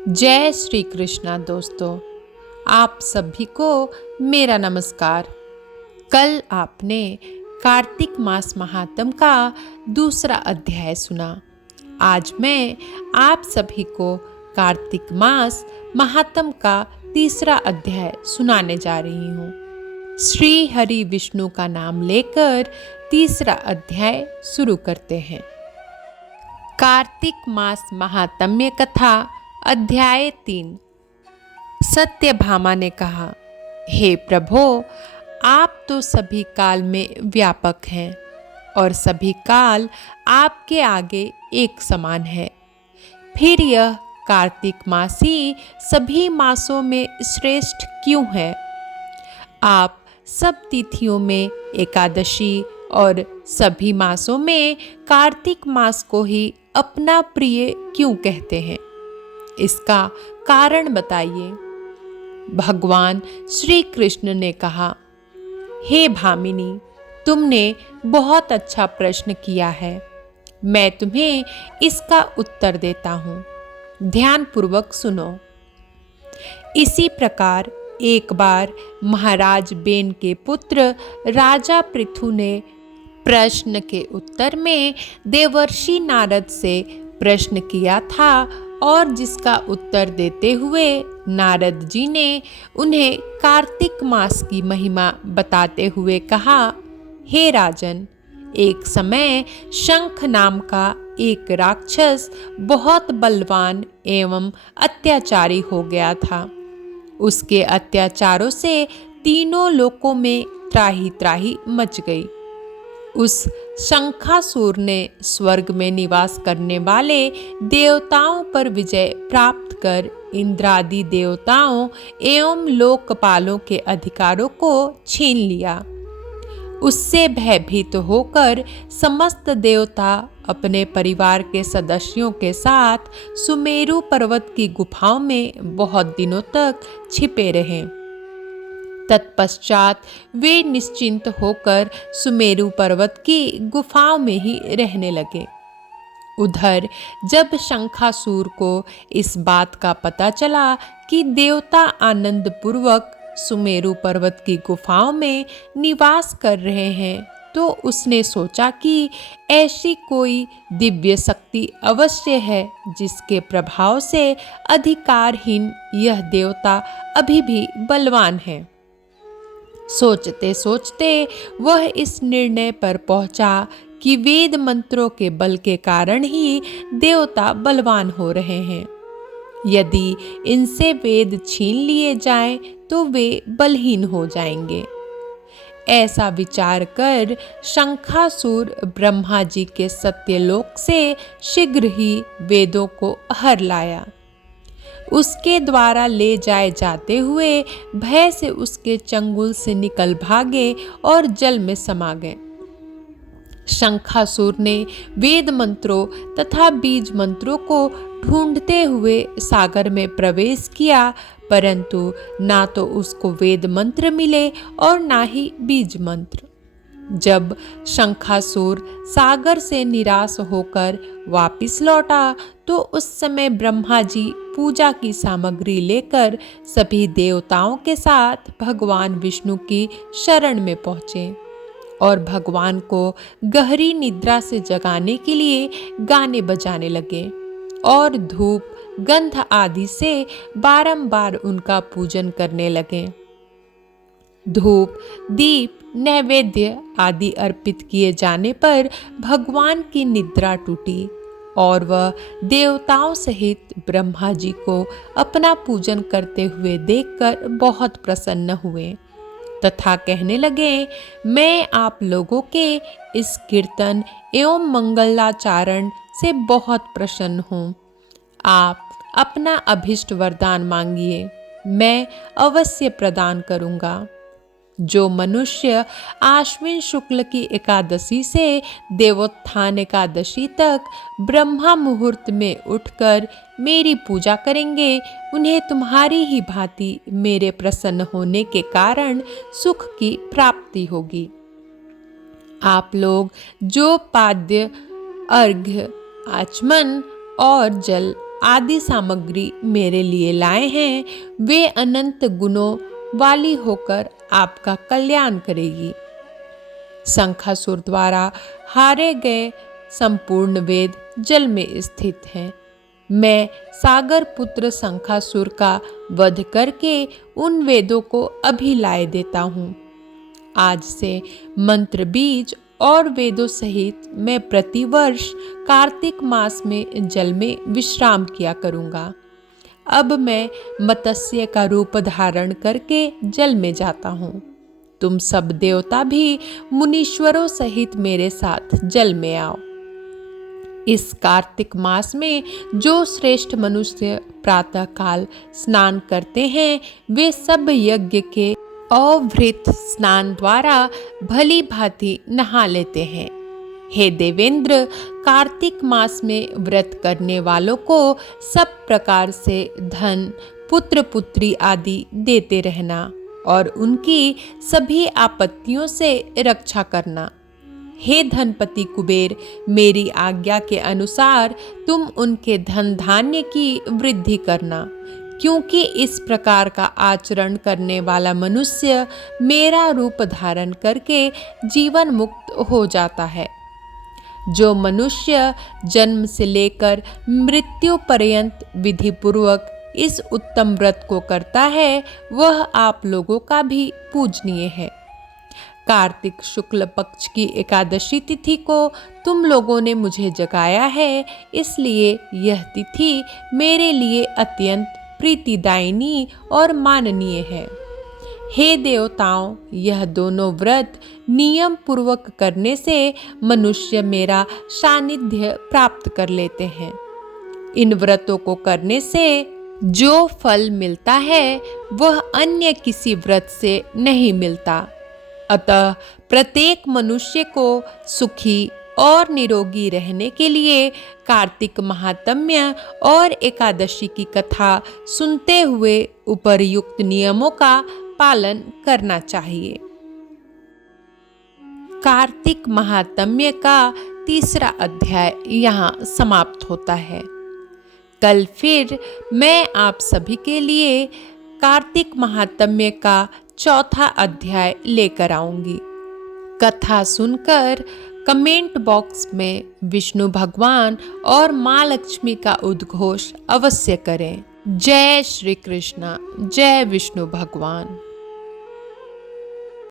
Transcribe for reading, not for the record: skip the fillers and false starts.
जय श्री कृष्णा दोस्तों, आप सभी को मेरा नमस्कार। कल आपने कार्तिक मास महात्म का दूसरा अध्याय सुना। आज मैं आप सभी को कार्तिक मास महात्म का तीसरा अध्याय सुनाने जा रही हूँ। श्री हरि विष्णु का नाम लेकर तीसरा अध्याय शुरू करते हैं। कार्तिक मास महात्म्य कथा अध्याय 3। सत्यभामा ने कहा, हे प्रभो, आप तो सभी काल में व्यापक हैं और सभी काल आपके आगे एक समान है। फिर यह कार्तिक मास ही सभी मासों में श्रेष्ठ क्यों है? आप सब तिथियों में एकादशी और सभी मासों में कार्तिक मास को ही अपना प्रिय क्यों कहते हैं? इसका कारण बताइए। भगवान श्री कृष्ण ने कहा, हे भामिनी, तुमने बहुत अच्छा प्रश्न किया है। मैं तुम्हें इसका उत्तर देता हूँ। ध्यानपूर्वक सुनो। इसी प्रकार एक बार महाराज बेन के पुत्र राजा पृथु ने प्रश्न के उत्तर में देवर्षि नारद से प्रश्न किया था और जिसका उत्तर देते हुए नारद जी ने उन्हें कार्तिक मास की महिमा बताते हुए कहा, हे राजन, एक समय शंख नाम का एक राक्षस बहुत बलवान एवं अत्याचारी हो गया था। उसके अत्याचारों से तीनों लोकों में त्राही त्राही मच गई। उस शंखासुर ने स्वर्ग में निवास करने वाले देवताओं पर विजय प्राप्त कर इंद्रादि देवताओं एवं लोकपालों के अधिकारों को छीन लिया। उससे भयभीत होकर समस्त देवता अपने परिवार के सदस्यों के साथ सुमेरु पर्वत की गुफाओं में बहुत दिनों तक छिपे रहे। तत्पश्चात वे निश्चिंत होकर सुमेरु पर्वत की गुफाओं में ही रहने लगे। उधर जब शंखासुर को इस बात का पता चला कि देवता आनंद पूर्वक सुमेरु पर्वत की गुफाओं में निवास कर रहे हैं, तो उसने सोचा कि ऐसी कोई दिव्य शक्ति अवश्य है जिसके प्रभाव से अधिकारहीन यह देवता अभी भी बलवान है। सोचते सोचते वह इस निर्णय पर पहुंचा कि वेद मंत्रों के बल के कारण ही देवता बलवान हो रहे हैं। यदि इनसे वेद छीन लिए जाएं तो वे बलहीन हो जाएंगे। ऐसा विचार कर शंखासुर ब्रह्मा जी के सत्यलोक से शीघ्र ही वेदों को हर लाया। उसके द्वारा ले जाए जाते हुए भय से उसके चंगुल से निकल भागे और जल में समा गए। शंखासुर ने वेद मंत्रों तथा बीज मंत्रों को ढूंढते हुए सागर में प्रवेश किया, परंतु ना तो उसको वेद मंत्र मिले और ना ही बीज मंत्र। जब शंखासुर सागर से निराश होकर वापस लौटा तो उस समय ब्रह्मा जी पूजा की सामग्री लेकर सभी देवताओं के साथ भगवान विष्णु की शरण में पहुँचे और भगवान को गहरी निद्रा से जगाने के लिए गाने बजाने लगे और धूप गंध आदि से बारंबार उनका पूजन करने लगे। धूप, दीप, नैवेद्य आदि अर्पित किए जाने पर भगवान की निद्रा टूटी और वह देवताओं सहित ब्रह्मा जी को अपना पूजन करते हुए देखकर बहुत प्रसन्न हुए तथा कहने लगे, मैं आप लोगों के इस कीर्तन एवं मंगलाचारण से बहुत प्रसन्न हूँ। आप अपना अभिष्ट वरदान मांगिए, मैं अवश्य प्रदान करूँगा। जो मनुष्य आश्विन शुक्ल की एकादशी से देवोत्थान एकादशी तक ब्रह्मा मुहूर्त में उठकर मेरी पूजा करेंगे, उन्हें तुम्हारी ही भांति मेरे प्रसन्न होने के कारण सुख की प्राप्ति होगी। आप लोग जो पाद्य, अर्घ्य, आचमन और जल आदि सामग्री मेरे लिए लाए हैं, वे अनंत गुणों वाली होकर आपका कल्याण करेगी। शंखासुर द्वारा हारे गए संपूर्ण वेद जल में स्थित हैं। मैं सागर पुत्र शंखासुर का वध करके उन वेदों को अभी लाए देता हूँ। आज से मंत्र बीज और वेदों सहित मैं प्रतिवर्ष कार्तिक मास में जल में विश्राम किया करूँगा। अब मैं मत्स्य का रूप धारण करके जल में जाता हूँ। तुम सब देवता भी मुनीश्वरों सहित मेरे साथ जल में आओ। इस कार्तिक मास में जो श्रेष्ठ मनुष्य प्रातः काल स्नान करते हैं, वे सब यज्ञ के अवृत स्नान द्वारा भली भांति नहा लेते हैं। हे देवेंद्र, कार्तिक मास में व्रत करने वालों को सब प्रकार से धन, पुत्र पुत्री आदि देते रहना और उनकी सभी आपत्तियों से रक्षा करना। हे धनपति कुबेर, मेरी आज्ञा के अनुसार तुम उनके धन धान्य की वृद्धि करना, क्योंकि इस प्रकार का आचरण करने वाला मनुष्य मेरा रूप धारण करके जीवन मुक्त हो जाता है। जो मनुष्य जन्म से लेकर मृत्यु पर्यंत विधि पूर्वक इस उत्तम व्रत को करता है, वह आप लोगों का भी पूजनीय है। कार्तिक शुक्ल पक्ष की एकादशी तिथि को तुम लोगों ने मुझे जगाया है, इसलिए यह तिथि मेरे लिए अत्यंत प्रीतिदायिनी और माननीय है। हे देवताओं, यह दोनों व्रत नियम पूर्वक करने से मनुष्य मेरा सानिध्य प्राप्त कर लेते हैं। इन व्रतों को करने से जो फल मिलता है, वह अन्य किसी व्रत से नहीं मिलता। अतः प्रत्येक मनुष्य को सुखी और निरोगी रहने के लिए कार्तिक महात्म्य और एकादशी की कथा सुनते हुए उपर्युक्त नियमों का पालन करना चाहिए। कार्तिक महात्म्य का तीसरा अध्याय यहाँ समाप्त होता है। कल फिर मैं आप सभी के लिए कार्तिक महात्म्य का चौथा अध्याय लेकर आऊंगी। कथा सुनकर कमेंट बॉक्स में विष्णु भगवान और माँ लक्ष्मी का उद्घोष अवश्य करें। जय श्री कृष्ण, जय विष्णु भगवान।